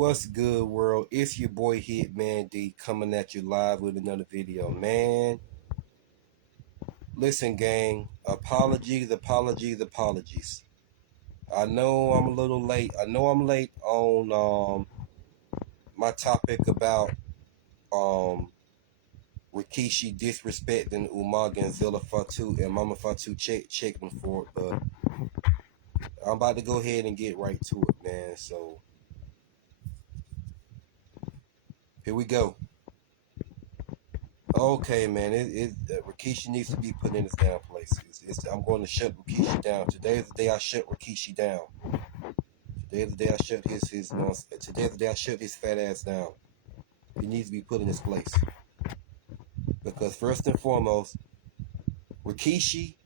What's good, world? It's your boy Hitman D coming at you live with another video, man. Listen, gang, apologies. I know I'm a little late. I know I'm late on my topic about Rikishi disrespecting Umaga and Zilla Fatu and Mama Fatu checking for it, but I'm about to go ahead and get right to it, man. So here we go. Okay, man. Rikishi needs to be put in his damn place. I'm going to shut Rikishi down. Today is the day I shut Rikishi down. Today is the day I shut Today is the day I shut his fat ass down. He needs to be put in his place. Because first and foremost, Rikishi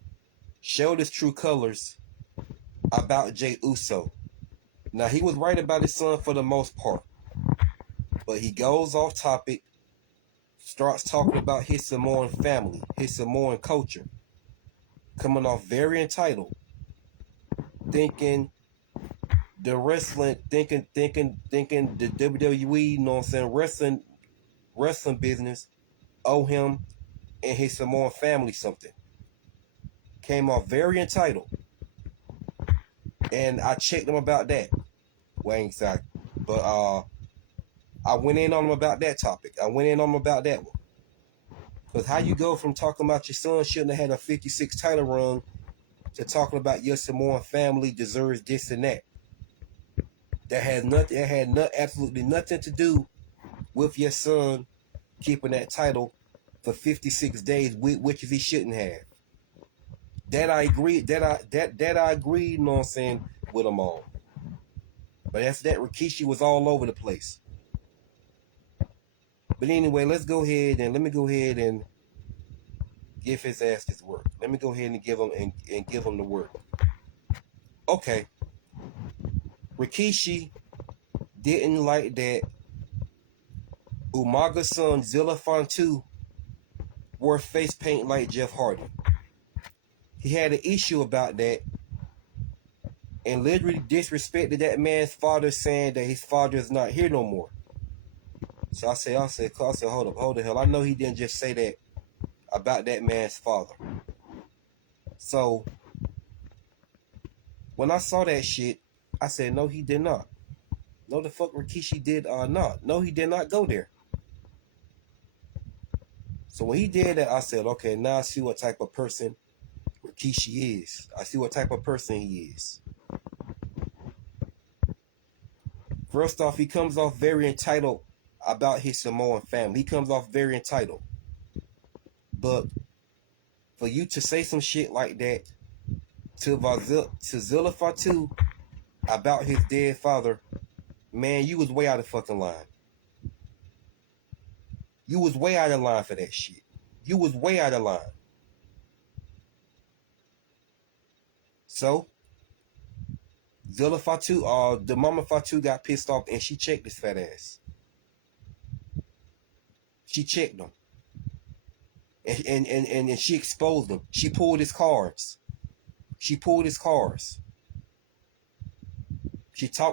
showed his true colors about Jey Uso. Now, he was right about his son for the most part, but he goes off topic, starts talking about his Samoan family, his Samoan culture, coming off very entitled, thinking the wrestling, thinking the WWE, you know what I'm saying, wrestling business owe him and his Samoan family something. Came off very entitled, and I checked him about that. Well, ain't exactly, but I went in on him about that topic. I went in on him about that one. Because how you go from talking about your son shouldn't have had a 56 title run to talking about your Samoan family deserves this and that. That had nothing. It had absolutely nothing to do with your son keeping that title for 56 days, which he shouldn't have. That I agree. That I agree. You know what I'm saying, with them all. But that's that. Rikishi was all over the place. But anyway, let me go ahead and give his ass his work. Let me go ahead and give him the work. Okay. Rikishi didn't like that Umaga's son Zilla Fatu wore face paint like Jeff Hardy. He had an issue about that and literally disrespected that man's father, saying that his father is not here no more. So I said, hold the hell. I know he didn't just say that about that man's father. So when I saw that shit, I said, no, he did not. No, the fuck Rikishi did not. No, he did not go there. So when he did that, I said, okay, now I see what type of person Rikishi is. I see what type of person he is. First off, he comes off very entitled about his Samoan family. He comes off very entitled. But for you to say some shit like that to Zilla Fatu about his dead father, man, you was way out of fucking line. You was way out of line for that shit. You was way out of line. So, Zilla Fatu, the Mama Fatu got pissed off and she checked his fat ass. She checked him. And she exposed him. She pulled his cards. She talked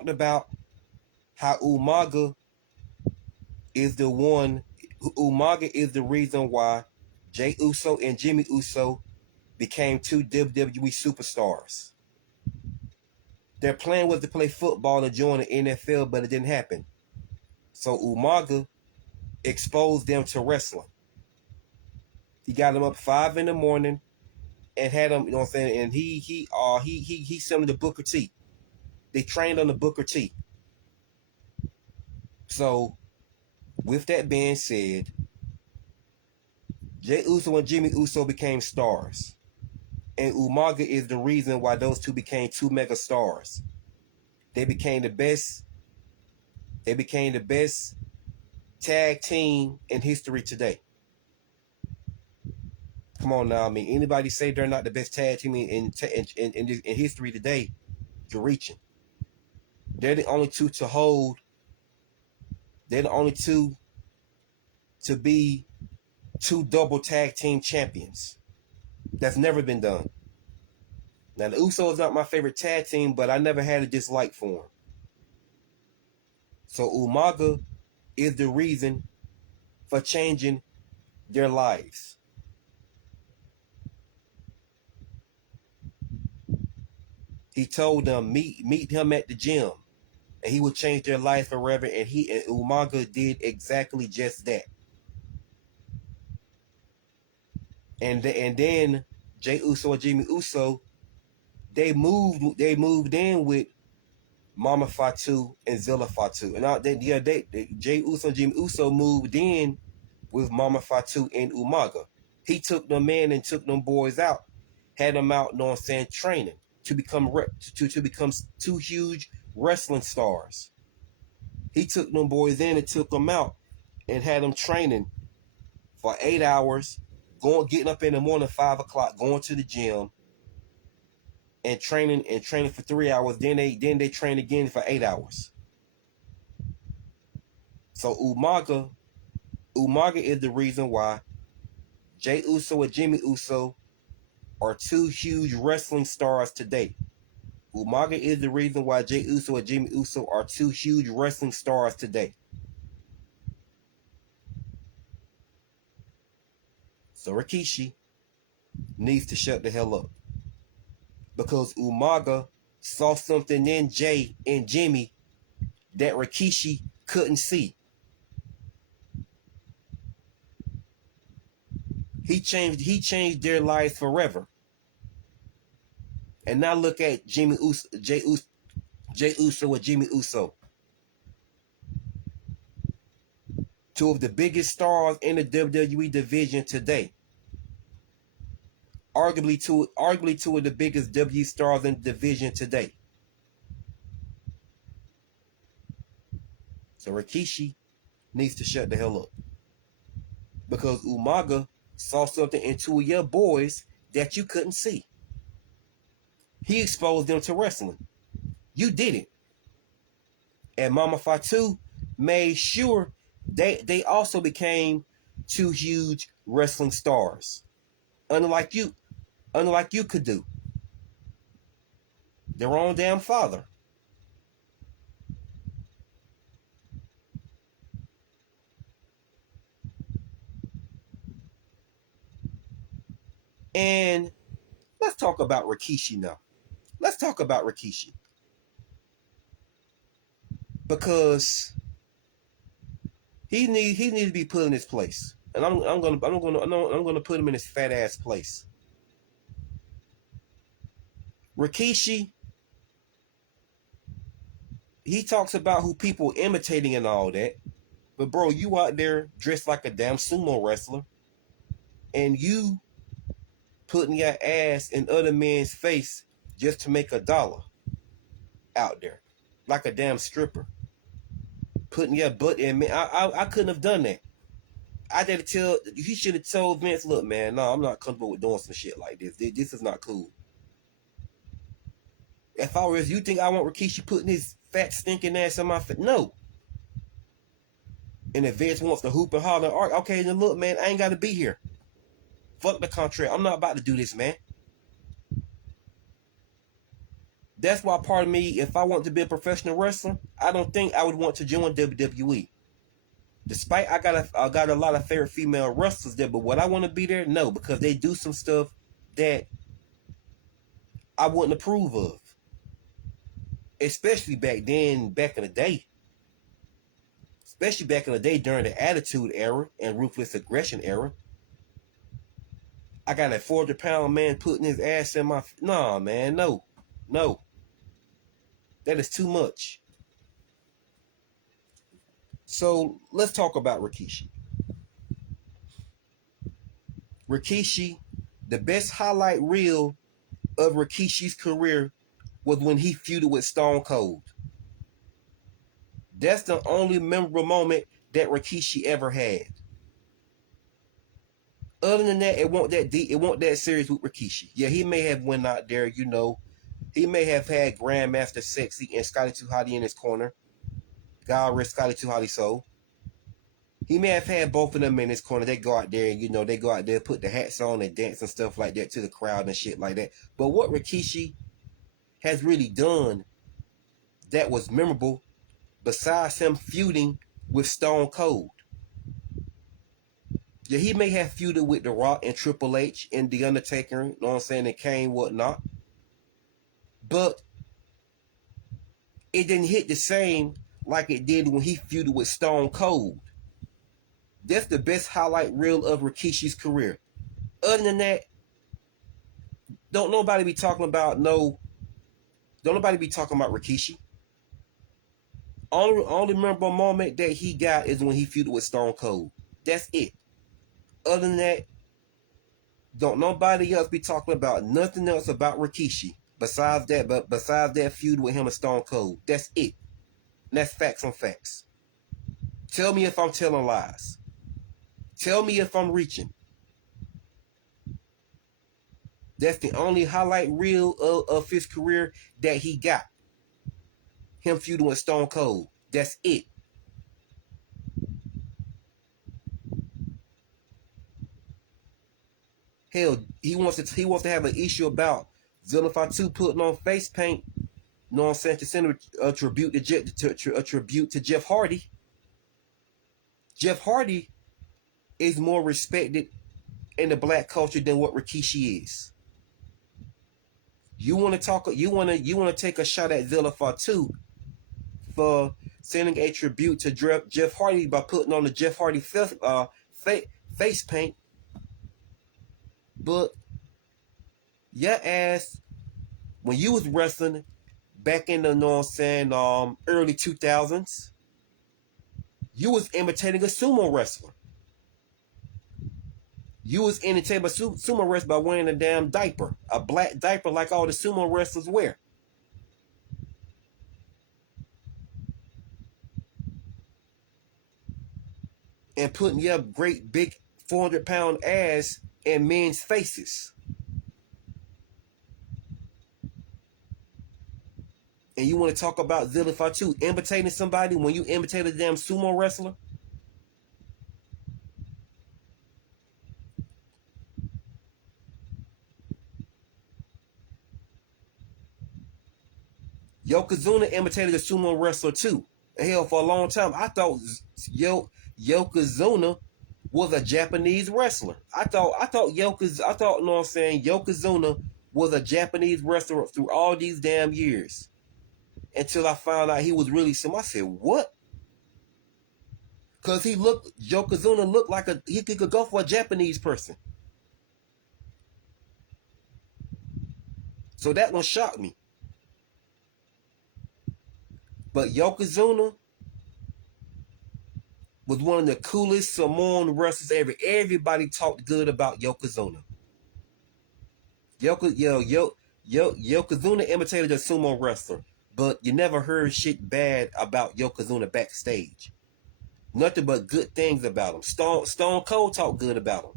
about how Umaga is the reason why Jey Uso and Jimmy Uso became two WWE superstars. Their plan was to play football and join the NFL, but it didn't happen. So Umaga exposed them to wrestling. He got them up 5 in the morning and had them, you know what I'm saying, and he sent them to Booker T. They trained on the Booker T. So, with that being said, Jey Uso and Jimmy Uso became stars. And Umaga is the reason why those two became two mega stars. They became the best tag team in history today. Come on now, I mean, anybody say they're not the best tag team in history today, you're reaching. They're the only two to hold. They're the only two to be two double tag team champions. That's never been done. Now, the Usos is not my favorite tag team, but I never had a dislike for them. So Umaga is the reason for changing their lives. He told them meet him at the gym, and he would change their life forever. And Umaga did exactly just that. And then Jey Uso and Jimmy Uso, they moved in with Mama Fatu and Zilla Fatu. And Jey Uso and Jimmy Uso moved in with Mama Fatu and Umaga. He took them in and took them boys out, had them out, you know what I'm saying, training to become to become two huge wrestling stars. He took them boys in and took them out and had them training for 8 hours, getting up in the morning 5 o'clock, going to the gym and training for 3 hours. Then they train again for 8 hours. So Umaga is the reason why Jey Uso and Jimmy Uso are two huge wrestling stars today. Umaga is the reason why Jey Uso and Jimmy Uso are two huge wrestling stars today. So Rikishi needs to shut the hell up. Because Umaga saw something in Jay and Jimmy that Rikishi couldn't see. He changed their lives forever. And now look at Jey Uso and Jimmy Uso. Two of the biggest stars in the WWE division today. Arguably two of the biggest W stars in the division today. So Rikishi needs to shut the hell up. Because Umaga saw something in two of your boys that you couldn't see. He exposed them to wrestling. You didn't. And Mama Fatu made sure they also became two huge wrestling stars. Unlike you could do. Their own damn father. And let's talk about Rikishi now. Let's talk about Rikishi. Because he needs to be put in his place. And I'm gonna put him in his fat ass place. Rikishi, he talks about who people imitating and all that. But bro, you out there dressed like a damn sumo wrestler, and you putting your ass in other men's face just to make $1 out there, like a damn stripper. Putting your butt in me. I couldn't have done that. I did tell. He should have told Vince, look, man, no, I'm not comfortable with doing some shit like this. This is not cool. If I was, you think I want Rikishi putting his fat stinking ass on my face? No. And if Vince wants to hoop and holler, okay, then look, man, I ain't got to be here. Fuck the contract. I'm not about to do this, man. That's why part of me, if I want to be a professional wrestler, I don't think I would want to join WWE. Despite I got a lot of favorite female wrestlers there, but would I want to be there? No, because they do some stuff that I wouldn't approve of. Especially back in the day. Especially back in the day during the Attitude Era and Ruthless Aggression Era. I got a 400-pound man putting his ass in my... Nah, man, no. No. That is too much. So, let's talk about Rikishi. Rikishi, the best highlight reel of Rikishi's career was when he feuded with Stone Cold. That's the only memorable moment that Rikishi ever had. Other than that, it won't that serious with Rikishi. Yeah, he may have went out there, you know. He may have had Grandmaster Sexy and Scotty 2 Hotty in his corner. God rest Scotty 2 Hotty soul. He may have had both of them in his corner. They go out there and, you know, they go out there, put the hats on and dance and stuff like that to the crowd and shit like that. But what Rikishi has really done that was memorable besides him feuding with Stone Cold. Yeah, he may have feuded with The Rock and Triple H and The Undertaker, you know what I'm saying, and Kane, whatnot. But it didn't hit the same like it did when he feuded with Stone Cold. That's the best highlight reel of Rikishi's career. Other than that, don't nobody be talking about Rikishi. Only memorable moment that he got is when he feuded with Stone Cold. That's it. Other than that, don't nobody else be talking about nothing else about Rikishi besides that feud with him and Stone Cold. That's it. And that's facts on facts. Tell me if I'm telling lies. Tell me if I'm reaching. That's the only highlight reel of his career that he got. Him feuding with Stone Cold. That's it. Hell, he wants to have an issue about Zilla Fatu putting on face paint. You know what I'm saying? To send a tribute to Jeff Hardy. Jeff Hardy is more respected in the black culture than what Rikishi is. You want to take a shot at Zilla Fatu for sending a tribute to Jeff Hardy by putting on the Jeff Hardy face paint. But your ass, when you was wrestling back in the, you know what I'm saying, early 2000s, you was imitating a sumo wrestler. You was imitating a sumo wrestler by wearing a damn diaper, a black diaper like all the sumo wrestlers wear. And putting your great big 400-pound ass in men's faces. And you want to talk about Zilla Fatu imitating somebody when you imitate a damn sumo wrestler? Yokozuna imitated a sumo wrestler too. Hell, for a long time, I thought Yokozuna was a Japanese wrestler. I thought you know what I'm saying, Yokozuna was a Japanese wrestler through all these damn years. Until I found out he was really some. I said, what? Cause Yokozuna looked like he could go for a Japanese person. So that one shocked me. But Yokozuna was one of the coolest Samoan wrestlers ever. Everybody talked good about Yokozuna. Yokozuna imitated a sumo wrestler, but you never heard shit bad about Yokozuna backstage. Nothing but good things about him. Stone Cold talked good about him.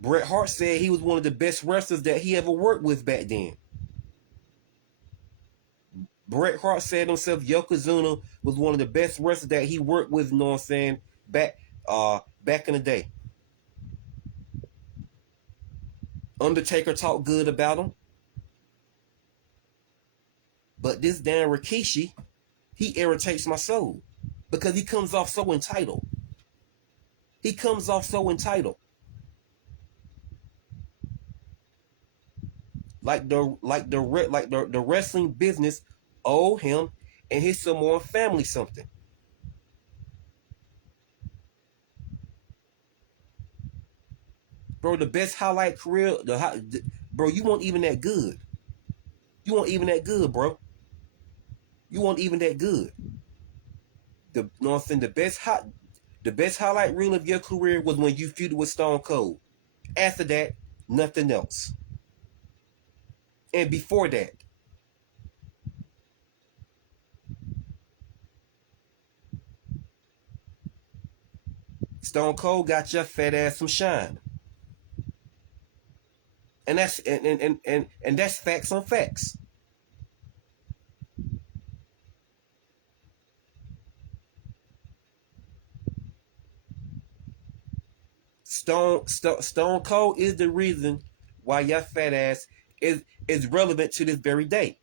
Bret Hart said he was one of the best wrestlers that he ever worked with back then. Bret Hart said himself Yokozuna was one of the best wrestlers that he worked with, you know what I'm saying, back in the day. Undertaker talked good about him. But this damn Rikishi, he irritates my soul. Because he comes off so entitled. He comes off so entitled. Like the wrestling business owe him and his Samoan family something. Bro, the best highlight career, bro, you weren't even that good. You weren't even that good, bro. You weren't even that good. You know what I'm saying? The best highlight reel of your career was when you feuded with Stone Cold. After that, nothing else. And before that, Stone Cold got your fat ass some shine. And that's facts on facts. Stone Cold is the reason why your fat ass is relevant to this very day.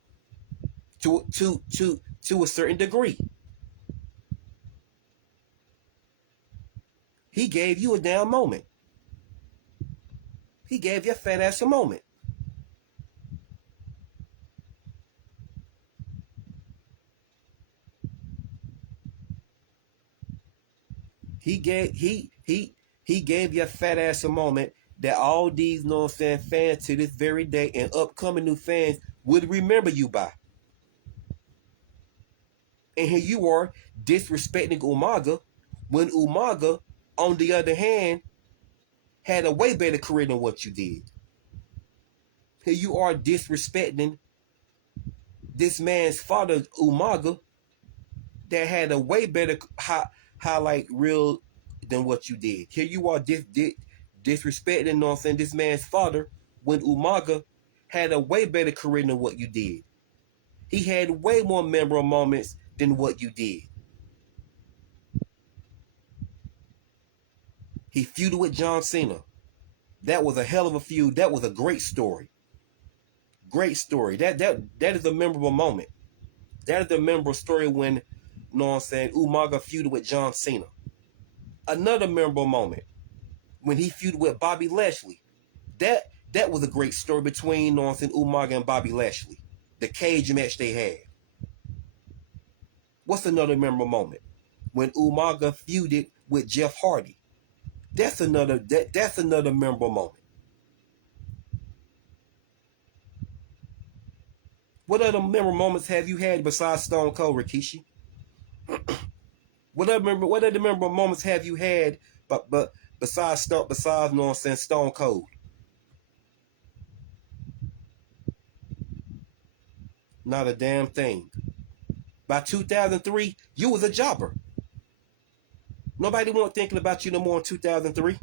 to a certain degree. He gave you a damn moment. He gave your fat ass a moment. He gave your fat ass a moment that all these, you know what I'm saying, fans to this very day and upcoming new fans would remember you by. And here you are disrespecting Umaga when Umaga, on the other hand, had a way better career than what you did. Here you are disrespecting this man's father, Umaga, that had a way better highlight reel than what you did. Here you are disrespecting, you know what I'm saying, this man's father when Umaga had a way better career than what you did. He had way more memorable moments than what you did. He feuded with John Cena. That was a hell of a feud. That was a great story. Great story. That is a memorable moment. That is the memorable story when, you know what I'm saying, Umaga feuded with John Cena. Another memorable moment when he feuded with Bobby Lashley. That was a great story between, you know what I'm saying, Umaga and Bobby Lashley. The cage match they had. What's another memorable moment? When Umaga feuded with Jeff Hardy. That's another memorable moment. What other memorable moments have you had besides Stone Cold, Rikishi? What other memorable moments have you had but besides you know what I'm saying, Stone Cold? Not a damn thing. By 2003, you was a jobber. Nobody wasn't thinking about you no more in 2003.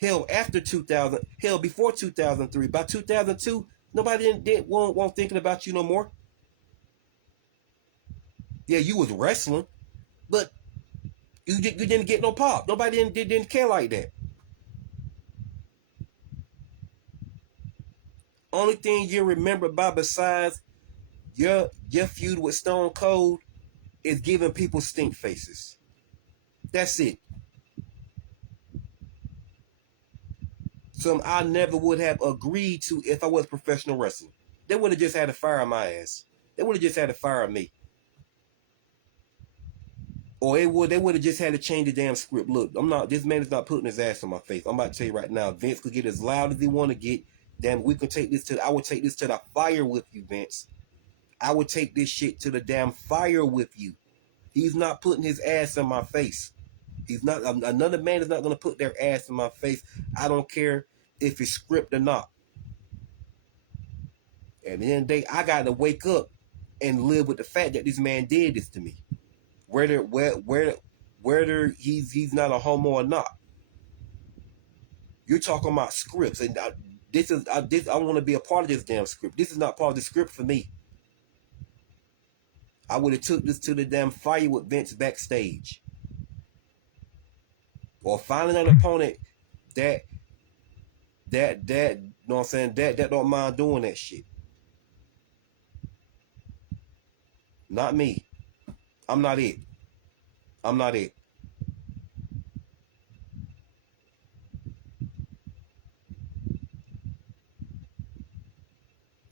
Hell, after 2000, hell, before 2003. By 2002, nobody wasn't thinking about you no more. Yeah, you was wrestling, but you didn't get no pop. Nobody didn't care like that. Only thing you remember by besides your feud with Stone Cold is giving people stink faces. That's it. Something I never would have agreed to if I was professional wrestling. They would have just had to fire my ass. They would have just had to fire me. Or they would have just had to change the damn script. Look, this man is not putting his ass on my face. I'm about to tell you right now, Vince could get as loud as he want to get. Damn, we can take this I would take this to the fire with you, Vince. I would take this shit to the damn fire with you. He's not putting his ass in my face. He's not. Another man is not going to put their ass in my face. I don't care if it's script or not. At the end of the day, I got to wake up and live with the fact that this man did this to me. Whether he's not a homo or not. You're talking about scripts, and I want to be a part of this damn script. This is not part of the script for me. I would have took this to the damn fire with Vince backstage, or finding an opponent that you know what I'm saying, that don't mind doing that shit. Not me. I'm not it. I'm not it.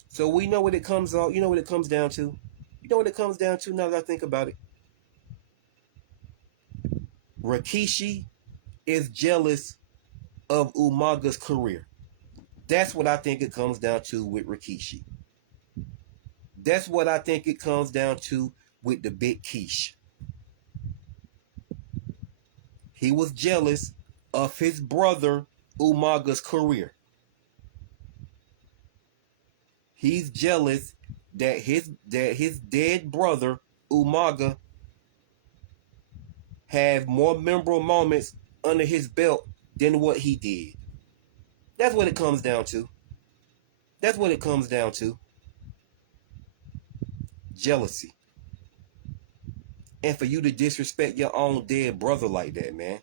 So we know what it comes out. You know what it comes down to. You know what it comes down to. Now that I think about it, Rikishi is jealous of Umaga's career. That's what I think it comes down to with Rikishi. That's what I think it comes down to with the Big Quiche. He was jealous of his brother Umaga's career. He's jealous that his dead brother Umaga have more memorable moments under his belt than what he did. That's what it comes down to. That's what it comes down to. Jealousy. And for you to disrespect your own dead brother like that, man.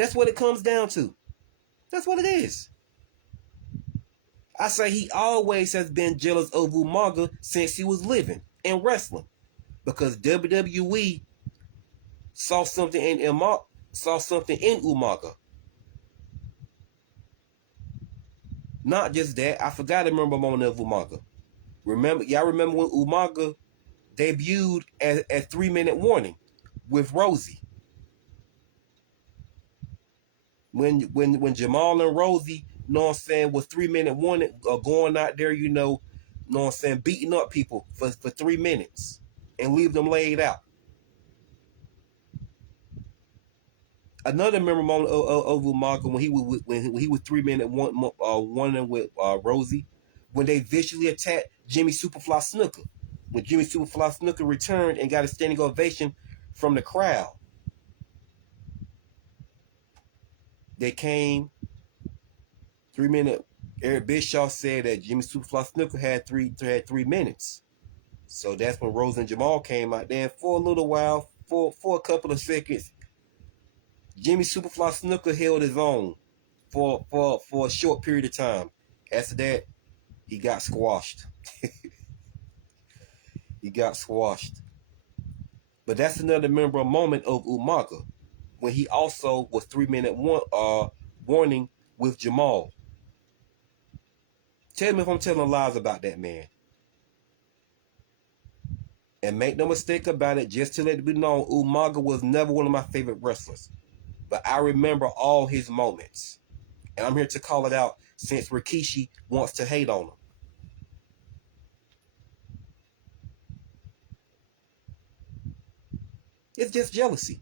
That's what it comes down to. That's what it is. I say he always has been jealous of Umaga since he was living in wrestling. Because WWE saw something in Umaga. Not just that, I forgot to remember a moment of Umaga. Y'all remember when Umaga debuted at 3-minute warning with Rosie? When Jamal and Rosie, you know what I'm saying, was 3-minute warning, going out there, you know what I'm saying, beating up people for 3 minutes and leave them laid out. Another memorable moment of Umaga when he was 3-minute warning with Rosie, when they visually attacked Jimmy Superfly Snuka. When Jimmy Superfly Snuka returned and got a standing ovation from the crowd. They came 3-minute. Eric Bischoff said that Jimmy Superfly Snuka had 3 minutes. So that's when Rose and Jamal came out there for a little while, for a couple of seconds. Jimmy Superfly Snuka held his own for a short period of time. After that, he got squashed. He got squashed. But that's another memorable moment of Umaga, when he also was 3-minute warning with Jamal. Tell me if I'm telling lies about that man. And make no mistake about it, just to let it be known, Umaga was never one of my favorite wrestlers. But I remember all his moments. And I'm here to call it out since Rikishi wants to hate on him. It's just jealousy.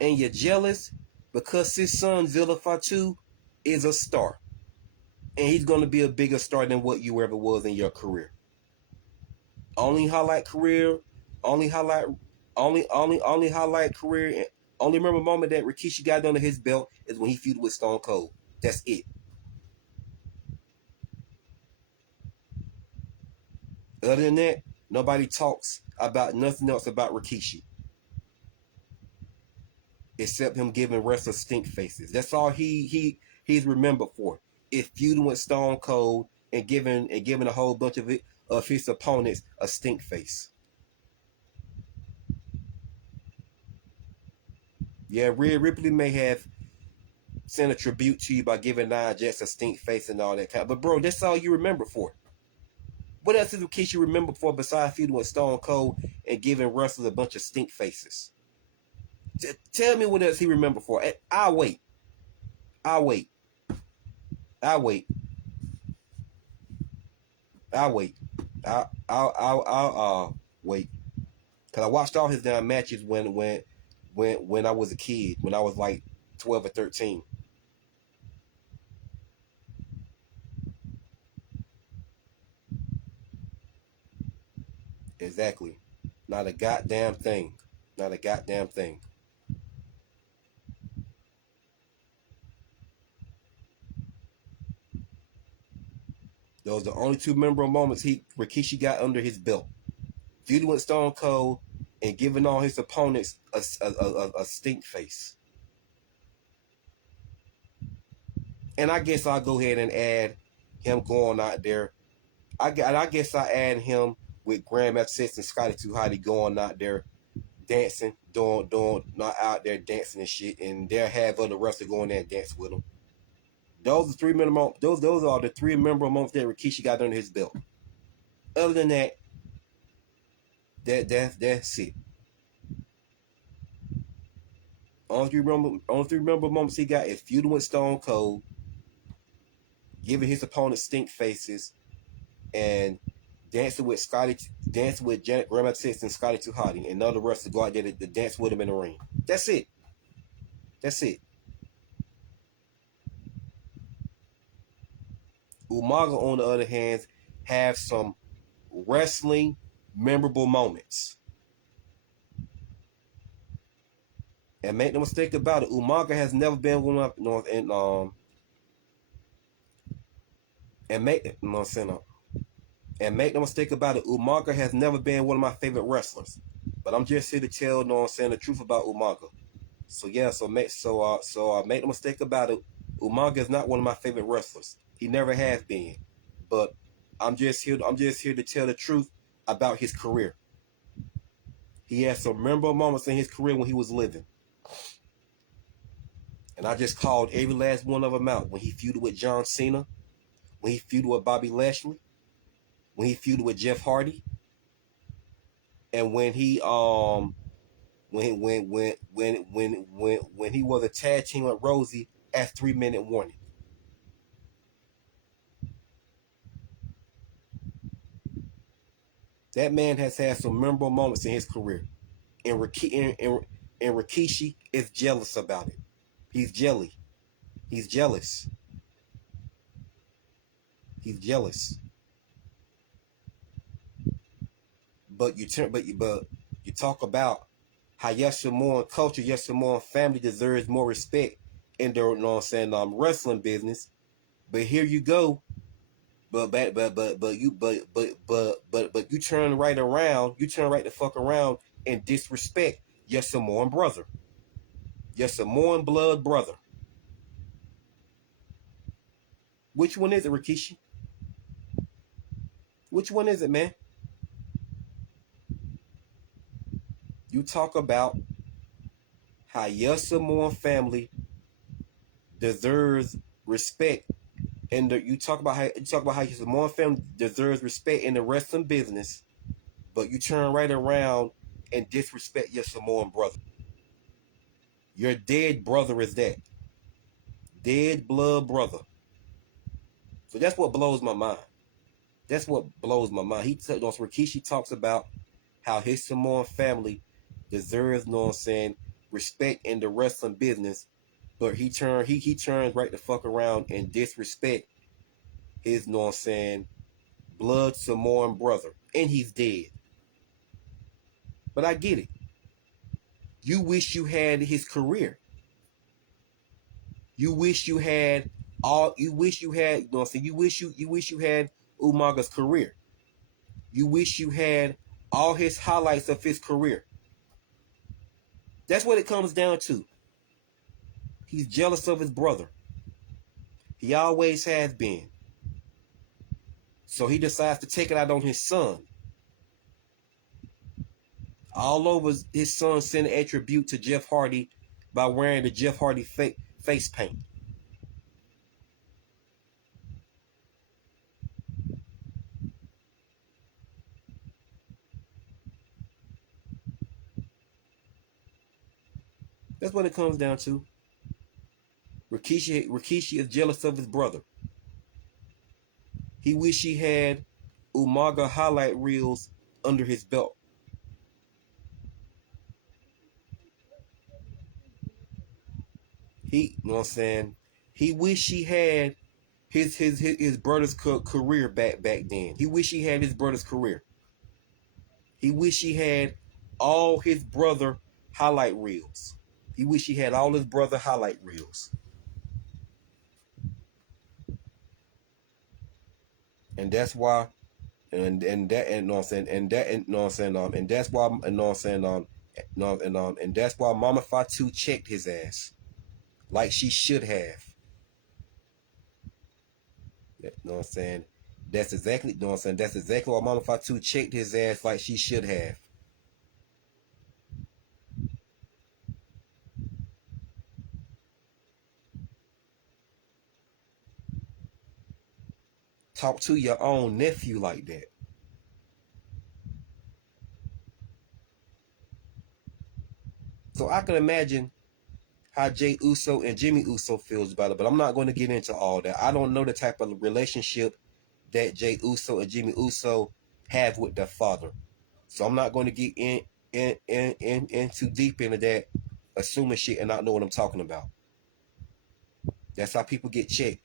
And you're jealous because his son Zilla Fatu is a star. And he's going to be a bigger star than what you ever was in your career. Only highlight career and only remember moment that Rikishi got under his belt is when he feuded with Stone Cold. That's it. Other than that, nobody talks about nothing else about Rikishi. Except him giving wrestlers stink faces. That's all he's remembered for. Is feuding with Stone Cold and giving a whole bunch of his opponents a stink face. Yeah, Rhea Ripley may have sent a tribute to you by giving Nia Jax a stink face and all that kind. But bro, that's all you remember for. What else is Rikishi remembered for besides feuding with Stone Cold and giving wrestlers a bunch of stink faces? Tell me what else he remembered for. I'll wait. I'll wait. I'll wait. I'll wait. I'll wait. Cause I watched all his damn matches when I was a kid, when I was like 12 or 13. Exactly. Not a goddamn thing. Not a goddamn thing. Those are the only two memorable moments Rikishi got under his belt. Feuding with Stone Cold and giving all his opponents a stink face. And I guess I'll go ahead and add him going out there. I guess I add him with Grandmaster Six and Scotty Too Hotty going out there dancing, doing not out there dancing and shit, and they'll have other wrestlers going there and dance with them. Those are those are the 3 memorable moments that Rikishi got under his belt. Other than that, that's it. Only three memorable moments he got is feuding with Stone Cold, giving his opponents stink faces, and dancing with Janet Grandma Six and Scotty Too Hotty, and other wrestlers go out there to dance with him in the ring. That's it. That's it. Umaga, on the other hand, have some wrestling memorable moments. And make no mistake about it, Umaga has never been one up north and make no mistake about it, Umaga has never been one of my favorite wrestlers. But I'm just here to tell, you know what I'm saying, the truth about Umaga. So yeah, so make no mistake about it. Umaga is not one of my favorite wrestlers. He never has been. But I'm just here to tell the truth about his career. He had some memorable moments in his career when he was living. And I just called every last one of them out. When he feuded with John Cena, when he feuded with Bobby Lashley, when he feuded with Jeff Hardy, and when he when he was a tag team with Rosie at 3 minute warning. That man has had some memorable moments in his career. And Rikishi is jealous about it. He's jelly. He's jealous. He's jealous. But you talk about how yes Samoan culture, yes Samoan family deserves more respect in their, you know what I'm saying, wrestling business. But here you go. But you turn right around, you turn right the fuck around and disrespect your Samoan brother. Your Samoan blood brother. Which one is it, Rikishi? Which one is it, man? You talk about how your Samoan family deserves respect, and you talk about how your Samoan family deserves respect in the wrestling business, but you turn right around and disrespect your Samoan brother. Your dead brother is that. Dead blood brother. So that's what blows my mind. That's what blows my mind. Rikishi talks about how his Samoan family deserves, you know what I'm saying, respect in the wrestling business, but he turns right the fuck around and disrespect his, you know what I'm saying, blood Samoan brother. And he's dead. But I get it. You wish you had his career. You wish you had you wish you had, you know what I'm saying, you wish you had Umaga's career. You wish you had all his highlights of his career. That's what it comes down to. He's jealous of his brother. He always has been. So he decides to take it out on his son. All over his son sending a tribute to Jeff Hardy by wearing the Jeff Hardy face paint. That's what it comes down to. Rikishi is jealous of his brother. He wish he had Umaga highlight reels under his belt. You know what I'm saying? He wish he had his brother's career back then. He wish he had his brother's career. He wish he had all his brother highlight reels. He wish he had all his brother highlight reels. And that's why, and that, and you know what I'm saying, and that, and you know what I'm saying, and that's why, and you know what I'm saying, and that's why Mama Fatu checked his ass like she should have. You know what I'm saying? That's exactly, you know what I'm saying, that's exactly why Mama Fatu checked his ass like she should have. Talk to your own nephew like that. So I can imagine how Jay Uso and Jimmy Uso feels about it, but I'm not going to get into all that. I don't know the type of relationship that Jay Uso and Jimmy Uso have with their father, so I'm not going to get in too deep into that, assuming shit and not know what I'm talking about. That's how people get checked,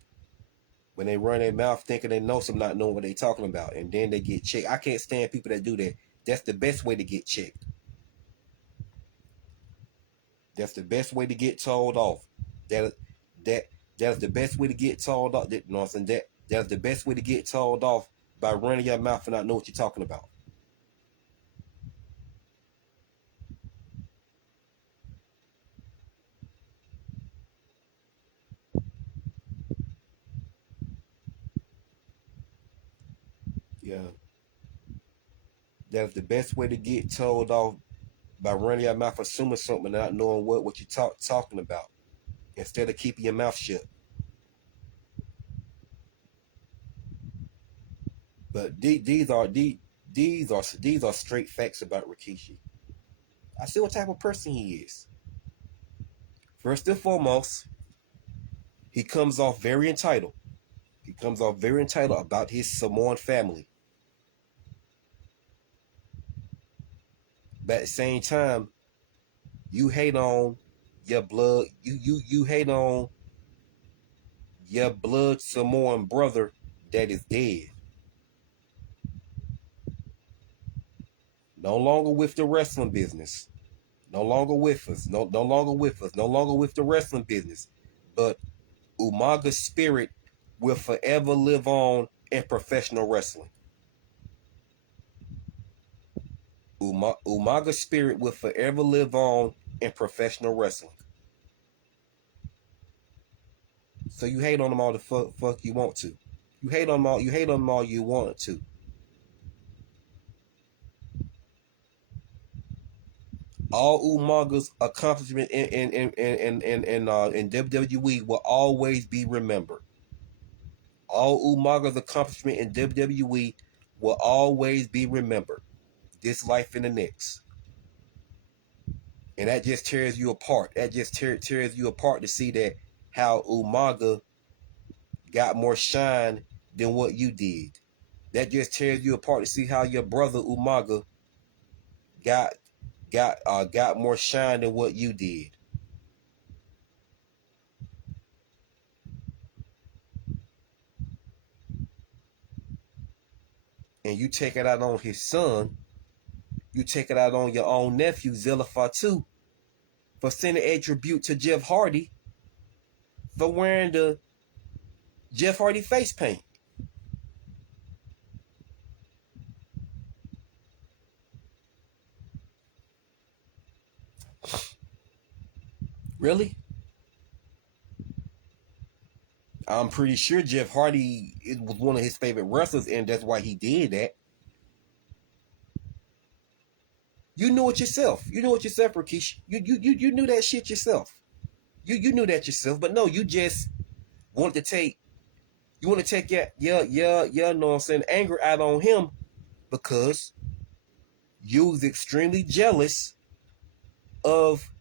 when they run their mouth thinking they know some, not knowing what they talking about, and then they get checked. I can't stand people that do that. That's the best way to get checked. That's the best way to get told off. That that that's the best way to get told off. That, you know what I'm saying? That's the best way to get told off, by running your mouth and not know what you're talking about. Yeah, that's the best way to get told off, by running your mouth, assuming something, and not knowing what you talking about. Instead of keeping your mouth shut. But these are straight facts about Rikishi. I see what type of person he is. First and foremost, he comes off very entitled. He comes off very entitled about his Samoan family. But at the same time, you hate on your blood. You hate on your blood Samoan brother that is dead. No longer with the wrestling business. No longer with us. No longer with us. No longer with the wrestling business. But Umaga's spirit will forever live on in professional wrestling. Umaga's spirit will forever live on in professional wrestling. So you hate on them all the fuck you want to. You hate on them all. You hate on them all you want to. All Umaga's accomplishment in WWE will always be remembered. All Umaga's accomplishment in WWE will always be remembered. This life and the next. And that just tears you apart. That just tears you apart to see that how Umaga got more shine than what you did. That just tears you apart to see how your brother Umaga got got more shine than what you did. And you take it out on his son. You take it out on your own nephew, Zilla Fatu, for sending a tribute to Jeff Hardy for wearing the Jeff Hardy face paint. Really? I'm pretty sure Jeff Hardy, it was one of his favorite wrestlers, and that's why he did that. You knew it yourself. You knew it yourself, Rikishi. You knew that shit yourself. You knew that yourself. But no, you just wanted to take your know what I'm saying, anger out on him because you was extremely jealous of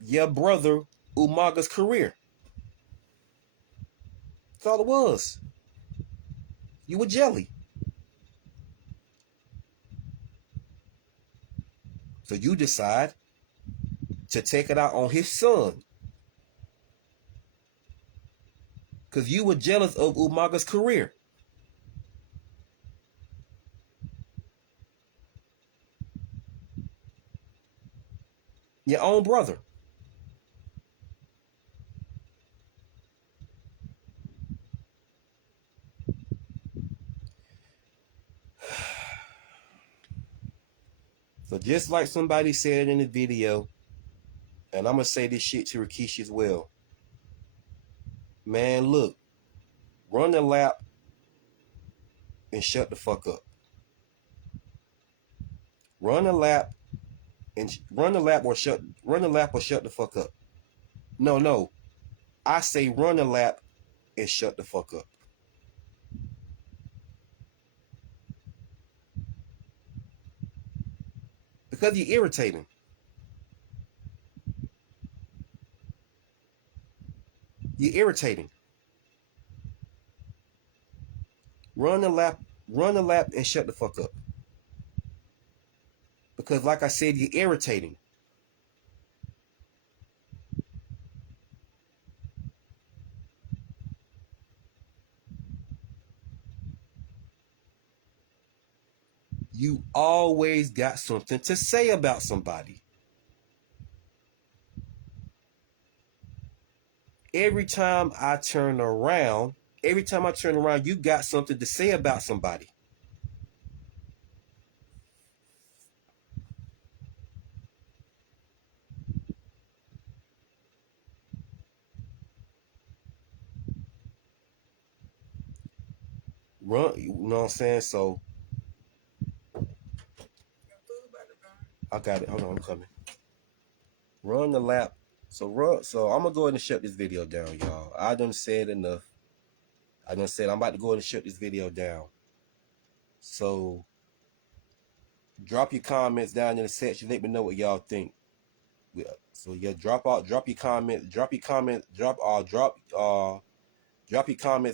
your brother Umaga's career. That's all it was. You were jelly. So you decide to take it out on his son. Because you were jealous of Umaga's career. Your own brother. So just like somebody said in the video, and I'm going to say this shit to Rikishi as well. Man, look. Run the lap and shut the fuck up. Run the lap and run the lap or shut the fuck up. No. I say run the lap and shut the fuck up. Because you're irritating. You're irritating. Run the lap and shut the fuck up. Because like I said, you're irritating. You always got something to say about somebody. Every time I turn around, you got something to say about somebody. Run, you know what I'm saying? So I got it. Hold on, I'm coming. Run the lap. So I'm gonna go ahead and shut this video down, y'all. I done said enough. I done said I'm about to go ahead and shut this video down. So drop your comments down in the section. Let me know what y'all think. So yeah, drop your comments, drop your comments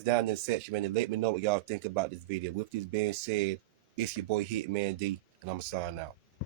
down in the section, man, and let me know what y'all think about this video. With this being said, it's your boy Hitman D, and I'm signing out.